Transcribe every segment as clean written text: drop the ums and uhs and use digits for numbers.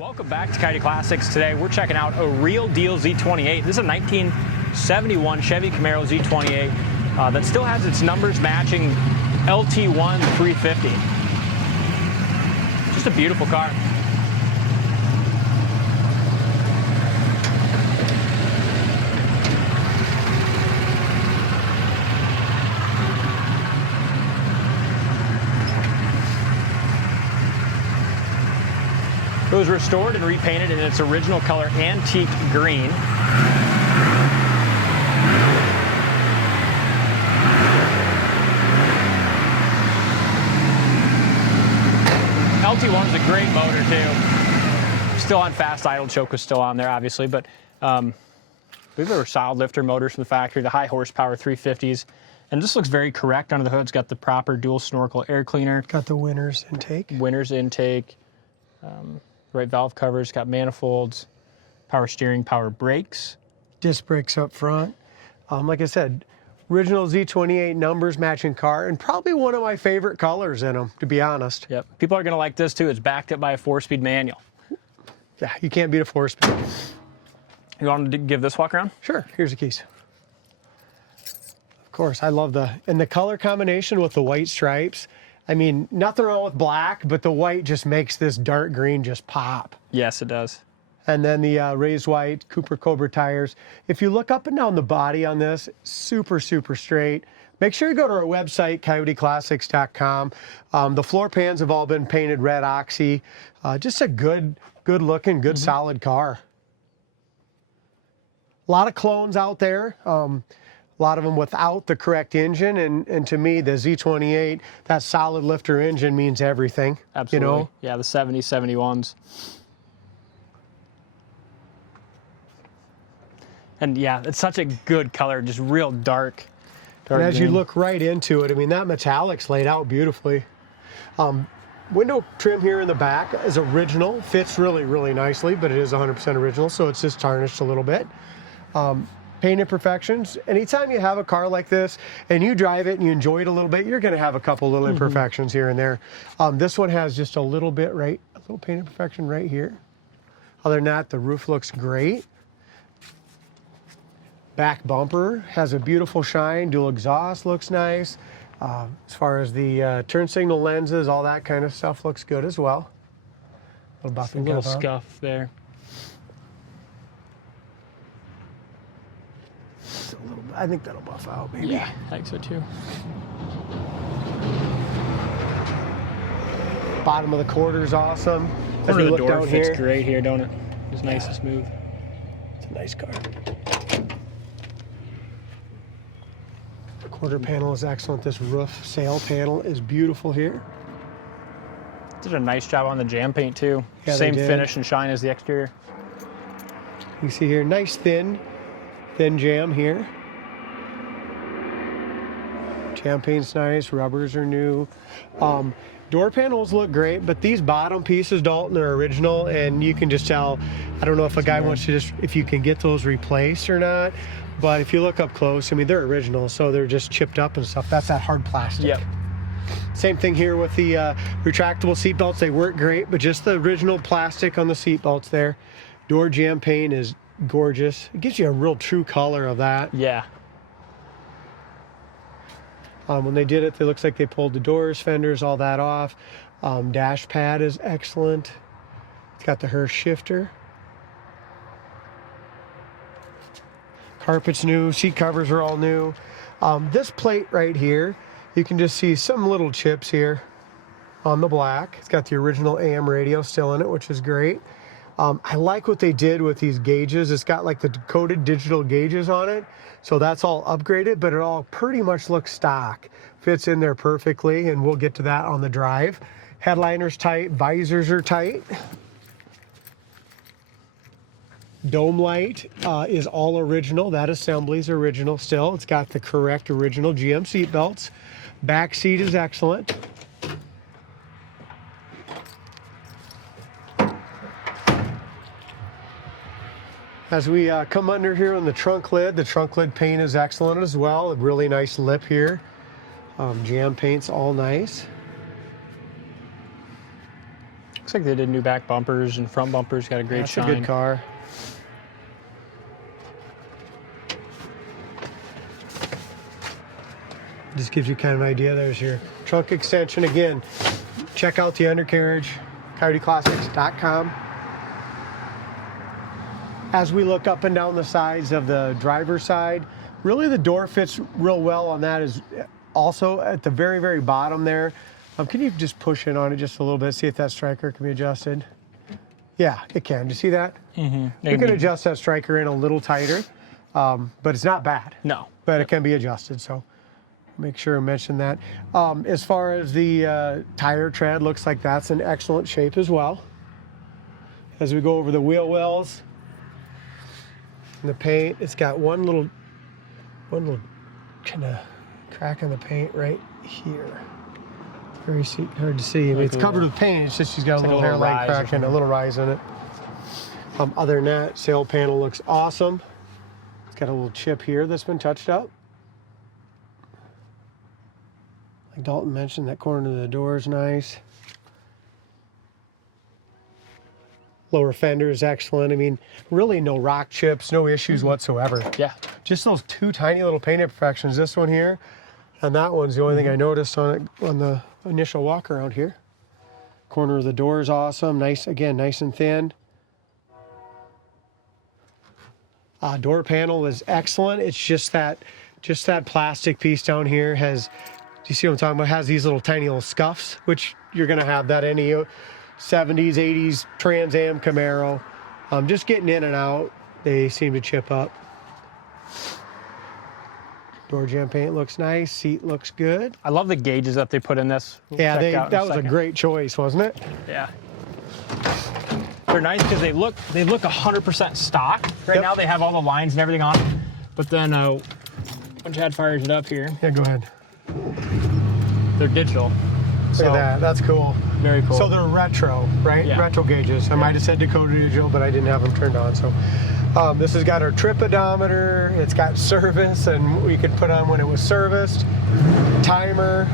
Welcome back to Coyote Classics. Today we're checking out a real deal Z28. This is a 1971 Chevy Camaro Z28 that still has its numbers matching LT1 350. Just a beautiful car. It was restored and repainted in its original color, antique green. LT1 is a great motor too. Still on fast idle, choke was still on there obviously, but I believe there were solid lifter motors from the factory, the high horsepower 350s. And this looks very correct under the hood. It's got the proper dual snorkel air cleaner. Got the winner's intake. Winner's intake. Right valve covers, got manifolds, power steering, power brakes. Disc brakes up front. Like I said, original Z28 numbers matching car, and probably one of my favorite colors in them, to be honest. Yep. People are going to like this too. It's backed up by a 4-speed manual. Yeah, you can't beat a 4-speed. You want to give this walk around? Sure, here's the keys. Of course, I love the color combination with the white stripes. I mean, nothing wrong with black, but the white just makes this dark green just pop. Yes, it does. And then the raised white Cooper Cobra tires. If you look up and down the body on this, super, super straight. Make sure you go to our website, coyoteclassics.com. The floor pans have all been painted red oxy. Just a good looking, good solid car. A lot of clones out there. A lot of them without the correct engine, and to me, the Z28, that solid lifter engine means everything. Absolutely. You know? Yeah, the 70s, 71s. And yeah, it's such a good color, just real dark. And as you look right into it, I mean, that metallic's laid out beautifully. Window trim here in the back is original, fits really, really nicely, but it is 100% original, so it's just tarnished a little bit. Paint imperfections. Anytime you have a car like this and you drive it and you enjoy it a little bit, you're going to have a couple little imperfections here and there. This one has just a little bit a little paint imperfection right here. Other than that, the roof looks great. Back bumper has a beautiful shine. Dual exhaust looks nice. As far as the turn signal lenses, all that kind of stuff looks good as well. A little scuff there. I think that'll buff out, maybe. Yeah, I think so too. Bottom of the quarter's awesome. Corner of the door fits great here, don't it? It's nice and smooth. It's a nice car. The quarter panel is excellent. This roof sail panel is beautiful here. Did a nice job on the jam paint too. Yeah, same finish and shine as the exterior. You see here, nice thin jam here. Jam paint's nice, rubbers are new. Door panels look great, but these bottom pieces, Dalton, are original, and you can just tell, I don't know if a guy wants to if you can get those replaced or not, but if you look up close, I mean, they're original, so they're just chipped up and stuff. That's that hard plastic. Yep. Same thing here with the retractable seat belts. They work great, but just the original plastic on the seat belts there. Door jam paint is gorgeous. It gives you a real true color of that. Yeah. When they did it, it looks like they pulled the doors, fenders, all that off. Dash pad is excellent. It's got the Hurst shifter. Carpet's new, seat covers are all new. This plate right here, you can just see some little chips here on the black. It's got the original AM radio still in it, which is great. I like what they did with these gauges. It's got like the coded digital gauges on it. So that's all upgraded, but it all pretty much looks stock. Fits in there perfectly, and we'll get to that on the drive. Headliner's tight, visors are tight. Dome light is all original. That assembly's original still. It's got the correct original GM seat belts. Back seat is excellent. As we come under here on the trunk lid paint is excellent as well. A really nice lip here. Jam paint's all nice. Looks like they did new back bumpers and front bumpers. Got a great shine. That's a good car. Just gives you kind of an idea. There's your trunk extension. Again, check out the undercarriage, coyoteclassics.com. As we look up and down the sides of the driver's side, really the door fits real well on that. Is also at the very, very bottom there. Can you just push in on it just a little bit, see if that striker can be adjusted? Yeah, it can. Do you see that? Mm-hmm. You can adjust that striker in a little tighter, but it's not bad. No. But it can be adjusted, so make sure I mention that. As far as the tire tread, looks like that's in excellent shape as well. As we go over the wheel wells and the paint, it's got one little kind of crack in the paint right here. Very hard to see. I mean, it's covered with paint. It's just she's got a little hairline crack and a little rise in it. Other than that, sail panel looks awesome. It's got a little chip here that's been touched up. Like Dalton mentioned, that corner of the door is nice. Lower fender is excellent. I mean, really no rock chips, no issues whatsoever. Yeah. Just those two tiny little paint imperfections. This one here and that one's the only thing I noticed on it on the initial walk around here. Corner of the door is awesome. Nice, again, nice and thin. Door panel is excellent. It's just that plastic piece down here has, do you see what I'm talking about? It has these little tiny little scuffs, which you're gonna have that any 70s, 80s Trans Am Camaro. Just getting in and out, they seem to chip up. Door jamb paint looks nice. Seat looks good. I love the gauges that they put in this. Yeah, that was a great choice, wasn't it? Yeah. They're nice because they look 100% stock. Right now they have all the lines and everything on them. But then when Chad fires it up here. Yeah, go ahead. They're digital. Look at that. That's cool. Very cool. So they're retro, right? Yeah. Retro gauges. I might have said Dakota digital, but I didn't have them turned on. So this has got our trip odometer. It's got service, and we could put on when it was serviced. Timer.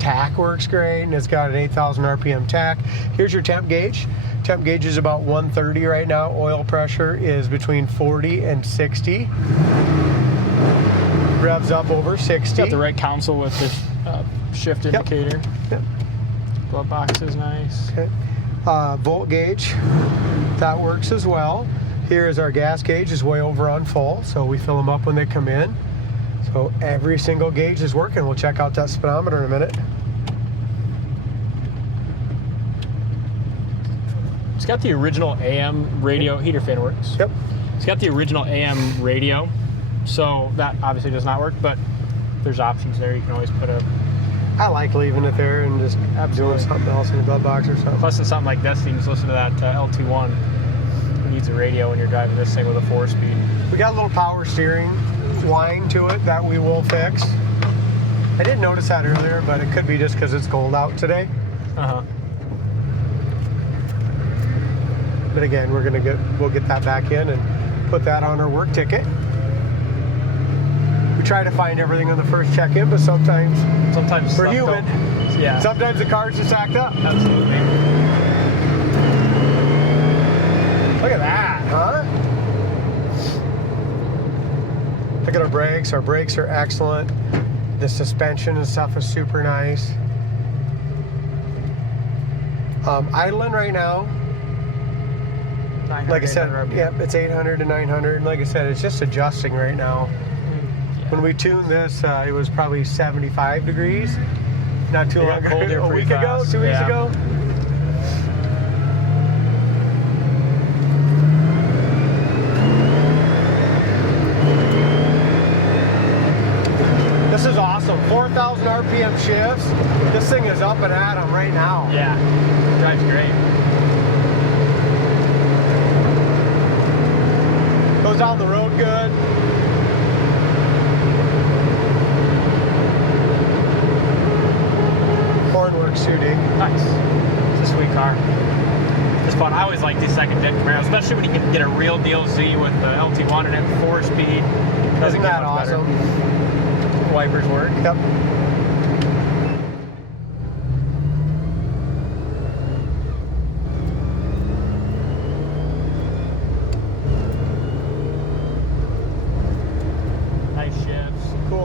Tack works great, and it's got an 8,000 RPM tack. Here's your temp gauge. Temp gauge is about 130 right now. Oil pressure is between 40 and 60. Revs up over 60. Got the right console with the shift indicator. Yep. Glove box is nice. Okay. Volt gauge, that works as well. Here is our gas gauge, is way over on full, so we fill them up when they come in. So every single gauge is working. We'll check out that speedometer in a minute. It's got the original AM radio. Heater fan works. Yep. It's got the original AM radio, so that obviously does not work, but there's options there. You can always put a... I like leaving it there and just doing something else in the glove box or something. Plus, in something like this, you can just listen to that LT1. Who needs a radio when you're driving this thing with a 4-speed? We got a little power steering line to it that we will fix. I didn't notice that earlier, but it could be just because it's cold out today. But again, we'll get that back in and put that on our work ticket. We try to find everything on the first check-in, but sometimes we're human. Yeah. Sometimes the car's just act up. Absolutely. Look at that, huh? Look at our brakes. Our brakes are excellent. The suspension and stuff is super nice. Idling right now, like I said, yeah, it's 800 to 900. Like I said, it's just adjusting right now. Yeah. When we tuned this, it was probably 75 degrees. Not too long ago, a week ago, 2 weeks ago. This is awesome. 4,000 RPM shifts. This thing is up and at them right now. Yeah, drives great. Goes down the road good. Horn works too, Dave. Nice. It's a sweet car. It's fun. I always like these second-gen Camaros, especially when you can get a real Deal Z with the LT1 and it 4-speed. Isn't that awesome? Better. Wipers work. Yep.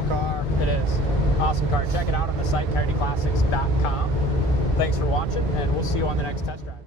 cool car. It is. Awesome car. Check it out on the site, coyoteclassics.com. Thanks for watching, and we'll see you on the next test drive.